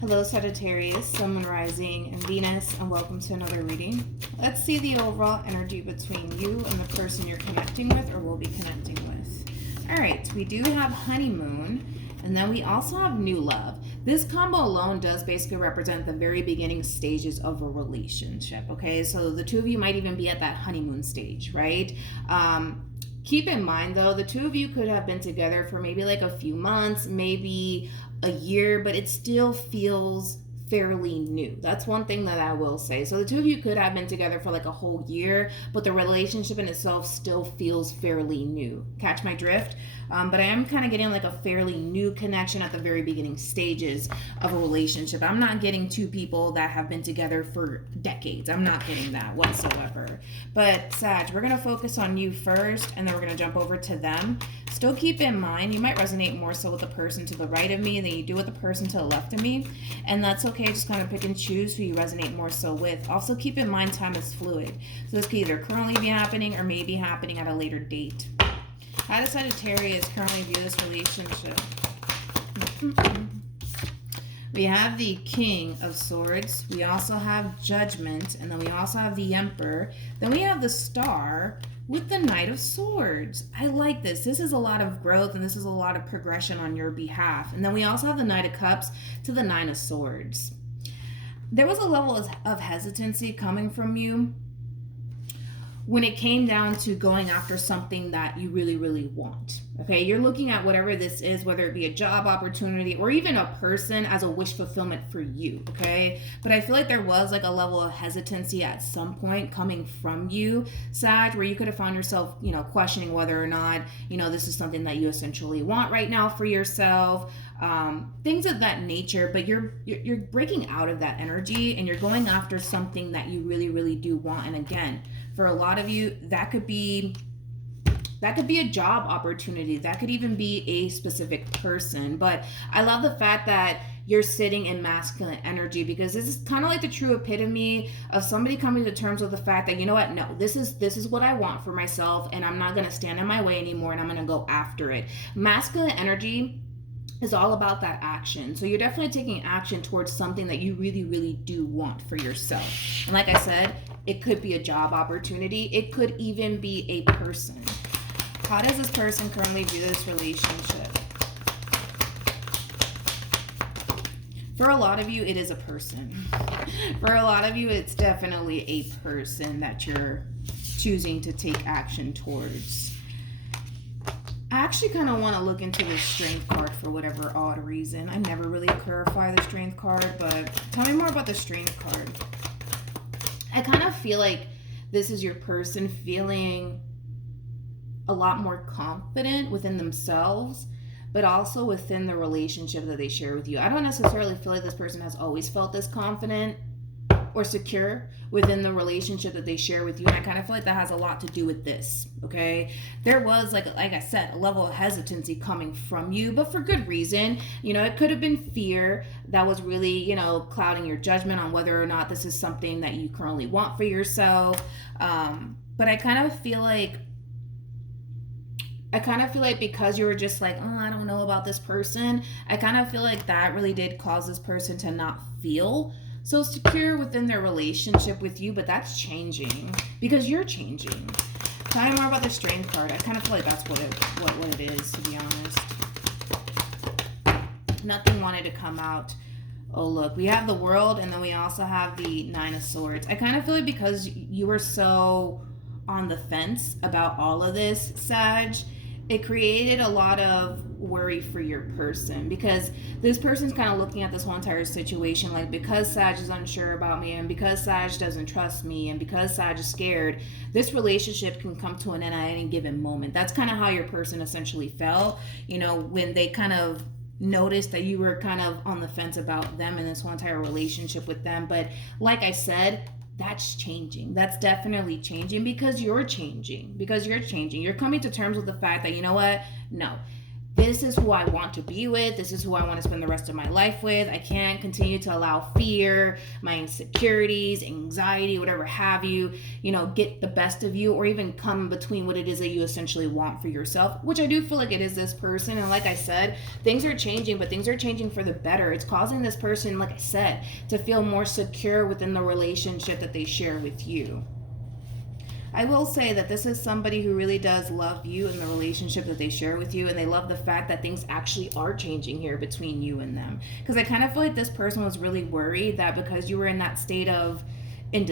Hello Sagittarius, Sun, Moon, Rising, and Venus, and welcome to another reading. Let's see the overall energy between you and the person you're connecting with or will be connecting with. Alright, we do have honeymoon, and then we also have new love. This combo alone does basically represent the very beginning stages of a relationship, okay? So the two of you might even be at that honeymoon stage, right? Keep in mind though, the two of you could have been together for maybe like a few months, maybe a year, but it still feels fairly new. That's one thing that I will say. So the two of you could have been together for like a whole year, but the relationship in itself still feels fairly new. Catch my drift? But I am kind of getting like a fairly new connection at the very beginning stages of a relationship. I'm not getting two people that have been together for decades. I'm not getting that whatsoever. But Sag, we're going to focus on you first, and then we're going to jump over to them. Still keep in mind, you might resonate more so with the person to the right of me than you do with the person to the left of me. And that's okay. Just kind of pick and choose who you resonate more so with. Also keep in mind time is fluid. So this could either currently be happening or may be happening at a later date. How does Sagittarius currently view this relationship? We have the King of Swords. We also have Judgment. And then we also have the Emperor. Then we have the Star with the Knight of Swords. I like this. This is a lot of growth and this is a lot of progression on your behalf. And then we also have the Knight of Cups to the Nine of Swords. There was a level of hesitancy coming from you when it came down to going after something that you really, really want. Okay, you're looking at whatever this is, whether it be a job opportunity or even a person as a wish fulfillment for you, okay? But I feel like there was like a level of hesitancy at some point coming from you, Sag, where you could have found yourself, questioning whether or not, this is something that you essentially want right now for yourself, things of that nature. But you're breaking out of that energy and you're going after something that you really, really do want. And again, for a lot of you, that could be a job opportunity. That could even be a specific person. But I love the fact that you're sitting in masculine energy, because this is kind of like the true epitome of somebody coming to terms with the fact that, you know what, no, this is what I want for myself, and I'm not going to stand in my way anymore, and I'm going to go after it. Masculine energy is all about that action. So you're definitely taking action towards something that you really, really do want for yourself. And like I said, it could be a job opportunity. It could even be a person. How does this person currently view this relationship? For a lot of you, it is a person. For a lot of you, it's definitely a person that you're choosing to take action towards. I actually kind of want to look into the Strength card for whatever odd reason. I never really clarify the Strength card, but tell me more about the Strength card. I kind of feel like this is your person feeling a lot more confident within themselves, but also within the relationship that they share with you. I don't necessarily feel like this person has always felt this confident or secure within the relationship that they share with you. And I kind of feel like that has a lot to do with this, okay? There was, like I said, a level of hesitancy coming from you, but for good reason. It could have been fear that was really, clouding your judgment on whether or not this is something that you currently want for yourself. But I kind of feel like because you were just like, oh, I don't know about this person, I kind of feel like that really did cause this person to not feel so secure within their relationship with you. But that's changing because you're changing. Tell me more about the Strength card. I kind of feel like that's what it is, to be honest. Nothing wanted to come out. Oh, look, we have the World, and then we also have the Nine of Swords. I kind of feel like because you were so on the fence about all of this, Sag, it created a lot of worry for your person, because this person's kind of looking at this whole entire situation like, because Sag is unsure about me, and because Sag doesn't trust me, and because Sag is scared, this relationship can come to an end at any given moment. That's kind of how your person essentially felt, when they kind of noticed that you were kind of on the fence about them and this whole entire relationship with them. But like I said, that's changing. That's definitely changing because you're changing. You're coming to terms with the fact that, you know what? No. this is who I want to be with. This is who I want to spend the rest of my life with. I can't continue to allow fear, my insecurities, anxiety, whatever have you, get the best of you, or even come between what it is that you essentially want for yourself, which I do feel like it is this person. And like I said, things are changing, but things are changing for the better. It's causing this person, like I said, to feel more secure within the relationship that they share with you. I will say that this is somebody who really does love you in the relationship that they share with you, and they love the fact that things actually are changing here between you and them. Because I kind of feel like this person was really worried that because you were in that state of no,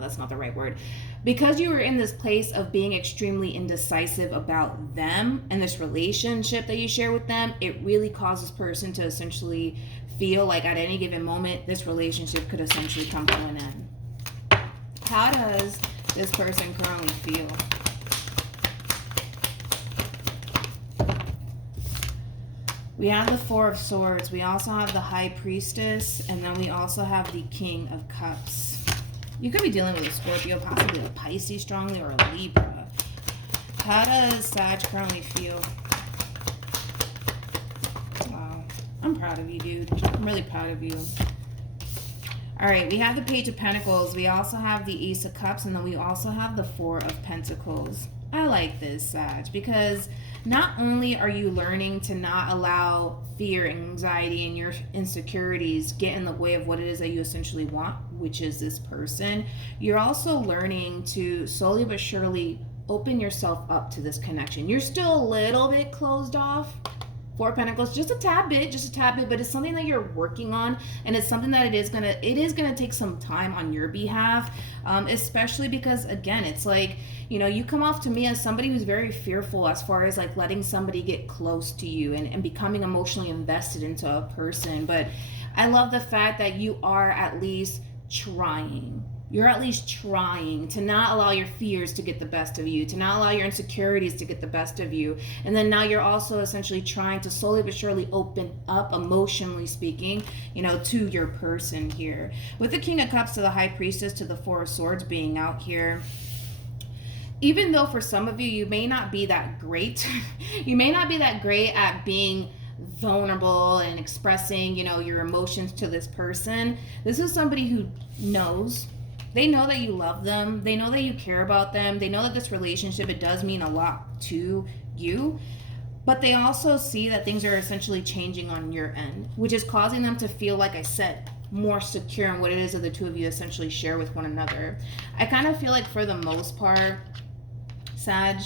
that's not the right word. Because you were in this place of being extremely indecisive about them and this relationship that you share with them, it really causes this person to essentially feel like at any given moment, this relationship could essentially come to an end. How does this person currently feel? We have the Four of Swords. We also have the High Priestess. And then we also have the King of Cups. You could be dealing with a Scorpio, possibly a Pisces strongly, or a Libra. How does Sag currently feel? Wow. I'm proud of you, dude. I'm really proud of you. All right, we have the Page of Pentacles. We also have the Ace of Cups, and then we also have the Four of Pentacles. I like this, Sag, because not only are you learning to not allow fear, anxiety, and your insecurities get in the way of what it is that you essentially want, which is this person, you're also learning to slowly but surely open yourself up to this connection. You're still a little bit closed off. Four of Pentacles, just a tad bit, but it's something that you're working on, and it's something that it is gonna take some time on your behalf, especially because, again, it's like, you come off to me as somebody who's very fearful as far as like letting somebody get close to you and becoming emotionally invested into a person. But I love the fact that you are at least trying. You're at least trying to not allow your fears to get the best of you, to not allow your insecurities to get the best of you. And then now you're also essentially trying to slowly but surely open up, emotionally speaking, to your person here. With the King of Cups to the High Priestess to the Four of Swords being out here, even though for some of you, you may not be that great, at being vulnerable and expressing, your emotions to this person, this is somebody who knows. They know that you love them. They know that you care about them. They know that this relationship, it does mean a lot to you. But they also see that things are essentially changing on your end, which is causing them to feel, like I said, more secure in what it is that the two of you essentially share with one another. I kind of feel like for the most part, Sag,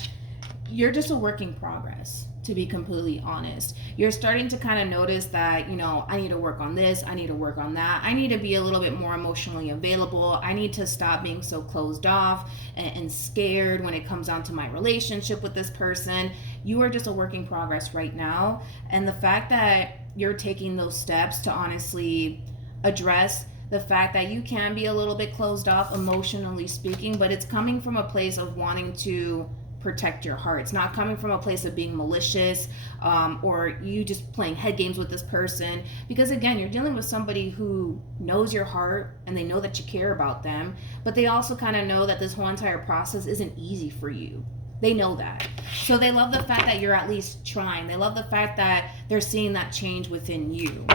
you're just a work in progress. To be completely honest, you're starting to kind of notice that, I need to work on this, I need to work on that, I need to be a little bit more emotionally available, I need to stop being so closed off and scared when it comes down to my relationship with this person. You are just a work in progress right now, and the fact that you're taking those steps to honestly address the fact that you can be a little bit closed off emotionally speaking, but it's coming from a place of wanting to protect your heart. It's not coming from a place of being malicious, or you just playing head games with this person, because again, you're dealing with somebody who knows your heart and they know that you care about them, but they also kind of know that this whole entire process isn't easy for you. They know that. So they love the fact that you're at least trying. They love the fact that they're seeing that change within you.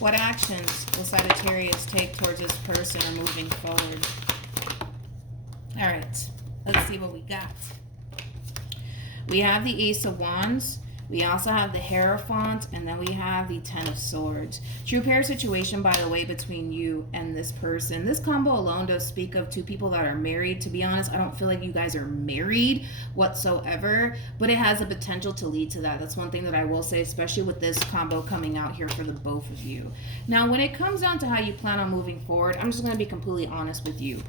What actions will Sagittarius take towards this person or moving forward? All right, let's see what we got. We have the Ace of Wands. We also have the Hierophant, and then we have the Ten of Swords. True pair situation, by the way, between you and this person. This combo alone does speak of two people that are married. To be honest, I don't feel like you guys are married whatsoever, but it has a potential to lead to that. That's one thing that I will say, especially with this combo coming out here for the both of you. Now, when it comes down to how you plan on moving forward, I'm just going to be completely honest with you.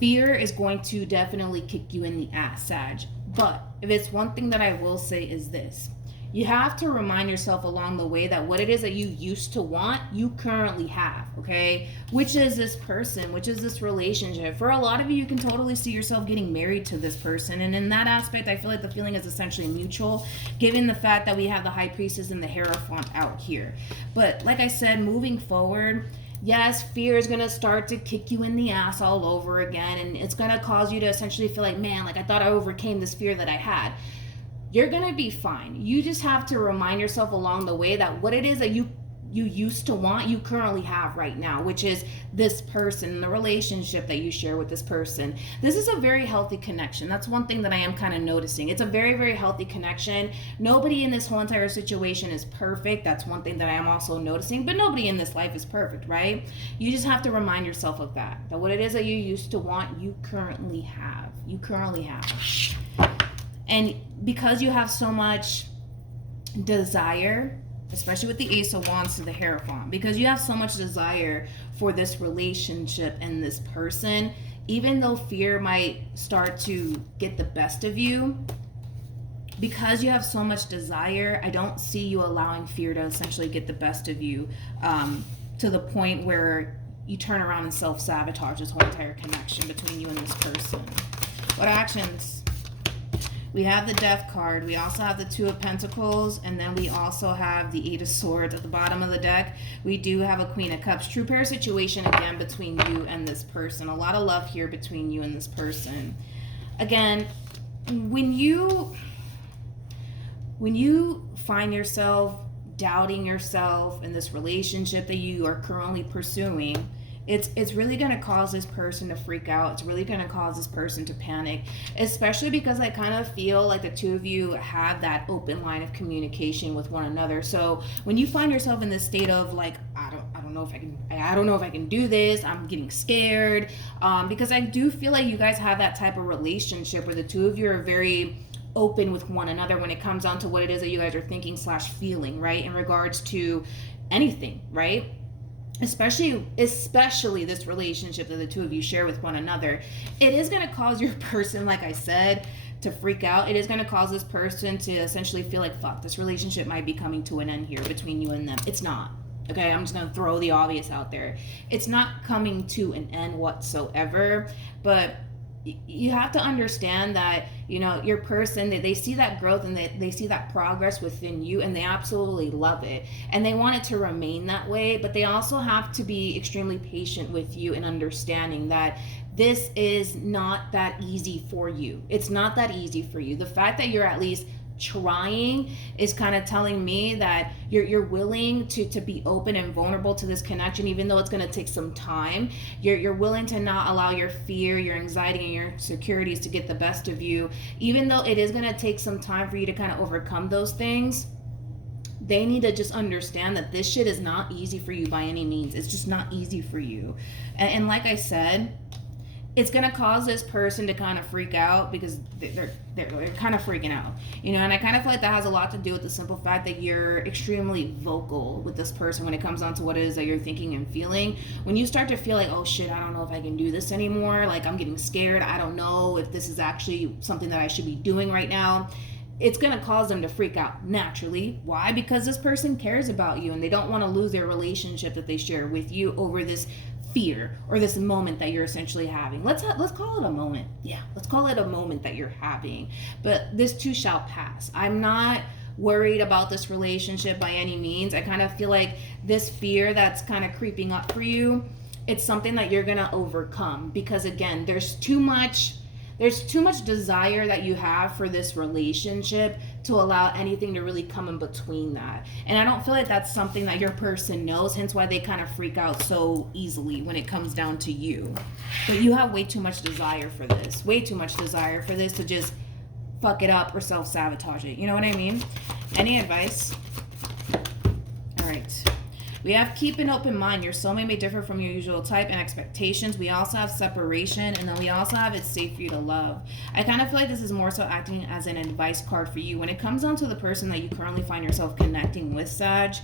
Fear is going to definitely kick you in the ass, Sag. But if it's one thing that I will say is this. You have to remind yourself along the way that what it is that you used to want, you currently have, okay? Which is this person, which is this relationship. For a lot of you, you can totally see yourself getting married to this person. And in that aspect, I feel like the feeling is essentially mutual, given the fact that we have the High Priestess and the Hierophant out here. But like I said, moving forward, yes, fear is going to start to kick you in the ass all over again, and it's going to cause you to essentially feel like, man, like I thought I overcame this fear that I had. you're going to be fine. You just have to remind yourself along the way that what it is that you used to want, you currently have right now, which is this person, the relationship that you share with this person. This is a very healthy connection. That's one thing that I am kind of noticing. It's a very, very healthy connection. Nobody in this whole entire situation is perfect. That's one thing that I am also noticing, but nobody in this life is perfect, right? You just have to remind yourself of that what it is that you used to want, you currently have. You currently have. And because you have so much desire, especially with the Ace of Wands to the Hierophant, because you have so much desire for this relationship and this person, even though fear might start to get the best of you, because you have so much desire, I don't see you allowing fear to essentially get the best of you, to the point where you turn around and self-sabotage this whole entire connection between you and this person. What actions? We have the Death card. We also have the Two of Pentacles, and then we also have the Eight of Swords at the bottom of the deck. We do have a Queen of Cups. True pair situation again between you and this person. A lot of love here between you and this person. Again, when you find yourself doubting yourself in this relationship that you are currently pursuing, it's really going to cause this person to freak out. It's really going to cause this person to panic, especially because I kind of feel like the two of you have that open line of communication with one another. So when you find yourself in this state of like, I don't know if I can do this, I'm getting scared, because I do feel like you guys have that type of relationship where the two of you are very open with one another when it comes down to what it is that you guys are thinking / feeling, right, in regards to anything, right? Especially this relationship that the two of you share with one another. It is going to cause your person, like I said, to freak out. It is going to cause this person to essentially feel like, fuck, this relationship might be coming to an end here between you and them. It's not. Okay, I'm just going to throw the obvious out there. It's not coming to an end whatsoever, but you have to understand that, you know, your person, they see that growth and they see that progress within you, and they absolutely love it, and they want it to remain that way. But they also have to be extremely patient with you and understanding that this is not that easy for you. It's not that easy for you. The fact that you're at least trying is kind of telling me that you're willing to be open and vulnerable to this connection, even though it's going to take some time. You're willing to not allow your fear, your anxiety, and your insecurities to get the best of you, even though it is going to take some time for you to kind of overcome those things. They need to just understand that this shit is not easy for you by any means. It's just not easy for you. And like I said, it's going to cause this person to kind of freak out because they're kind of freaking out, you know, and I kind of feel like that has a lot to do with the simple fact that you're extremely vocal with this person when it comes down to what it is that you're thinking and feeling. When you start to feel like, oh shit, I don't know if I can do this anymore, like I'm getting scared, I don't know if this is actually something that I should be doing right now, it's going to cause them to freak out naturally. Why? Because this person cares about you and they don't want to lose their relationship that they share with you over this fear or this moment that you're essentially having. Let's call it a moment. Yeah, let's call it a moment that you're having. But this too shall pass. I'm not worried about this relationship by any means. I kind of feel like this fear that's kind of creeping up for you, it's something that you're going to overcome, because again, there's too much desire that you have for this relationship to allow anything to really come in between that. And I don't feel like that's something that your person knows, hence why they kind of freak out so easily when it comes down to you. But you have way too much desire for this. Way too much desire for this to just fuck it up or self-sabotage it. You know what I mean? Any advice? All right. We have keep an open mind. Your soulmate may differ from your usual type and expectations. We also have separation, and then we also have it's safe for you to love. I kind of feel like this is more so acting as an advice card for you. When it comes down to the person that you currently find yourself connecting with, Sag,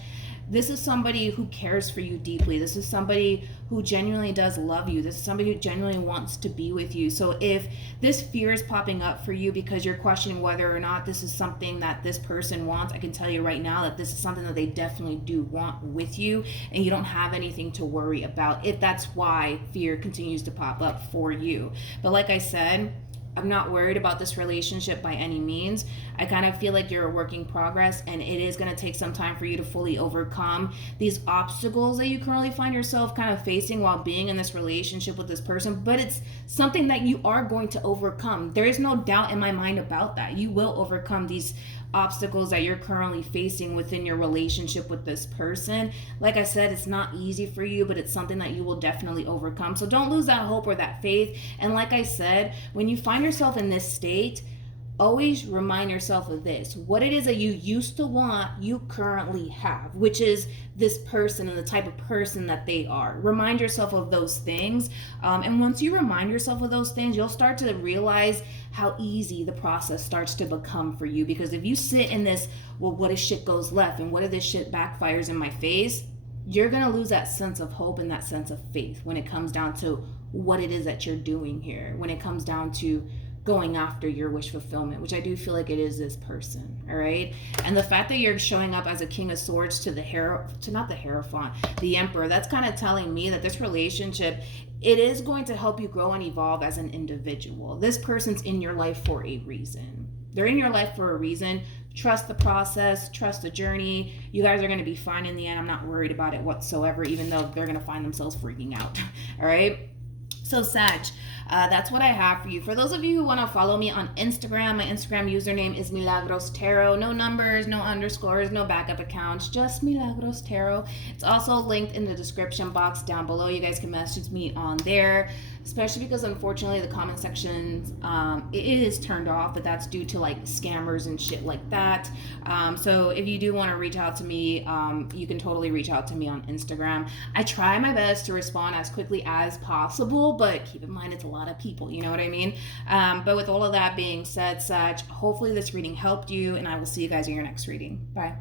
this is somebody who cares for you deeply. This is somebody who genuinely does love you. This is somebody who genuinely wants to be with you. So if this fear is popping up for you because you're questioning whether or not this is something that this person wants, I can tell you right now that this is something that they definitely do want with you, and you don't have anything to worry about if that's why fear continues to pop up for you. But like I said, I'm not worried about this relationship by any means. I kind of feel like you're a work in progress, and it is going to take some time for you to fully overcome these obstacles that you currently find yourself kind of facing while being in this relationship with this person. But it's something that you are going to overcome. There is no doubt in my mind about that. You will overcome these obstacles that you're currently facing within your relationship with this person. Like I said, it's not easy for you, but it's something that you will definitely overcome. So don't lose that hope or that faith. And like I said, when you find yourself in this state, always remind yourself of this. What it is that you used to want, you currently have, which is this person and the type of person that they are. Remind yourself of those things. And once you remind yourself of those things, you'll start to realize how easy the process starts to become for you. Because if you sit in this, well, what if shit goes left and what if this shit backfires in my face? You're going to lose that sense of hope and that sense of faith when it comes down to what it is that you're doing here. When it comes down to going after your wish fulfillment, which I do feel like it is this person, all right? And the fact that you're showing up as a King of Swords to not the Hierophant, the Emperor, that's kind of telling me that this relationship, it is going to help you grow and evolve as an individual. This person's in your life for a reason. They're in your life for a reason. Trust the process, trust the journey. You guys are going to be fine in the end. I'm not worried about it whatsoever, even though they're going to find themselves freaking out, all right? So Sag, that's what I have for you. For those of you who want to follow me on Instagram, my Instagram username is MilagrosTarot. No numbers, no underscores, no backup accounts, just MilagrosTarot. It's also linked in the description box down below. You guys can message me on there, especially because unfortunately the comment section, it is turned off, but that's due to like scammers and shit like that. So if you do want to reach out to me, you can totally reach out to me on Instagram. I try my best to respond as quickly as possible, but keep in mind it's a lot of people, you know what I mean? But with all of that being said, Sag, hopefully this reading helped you, and I will see you guys in your next reading. Bye.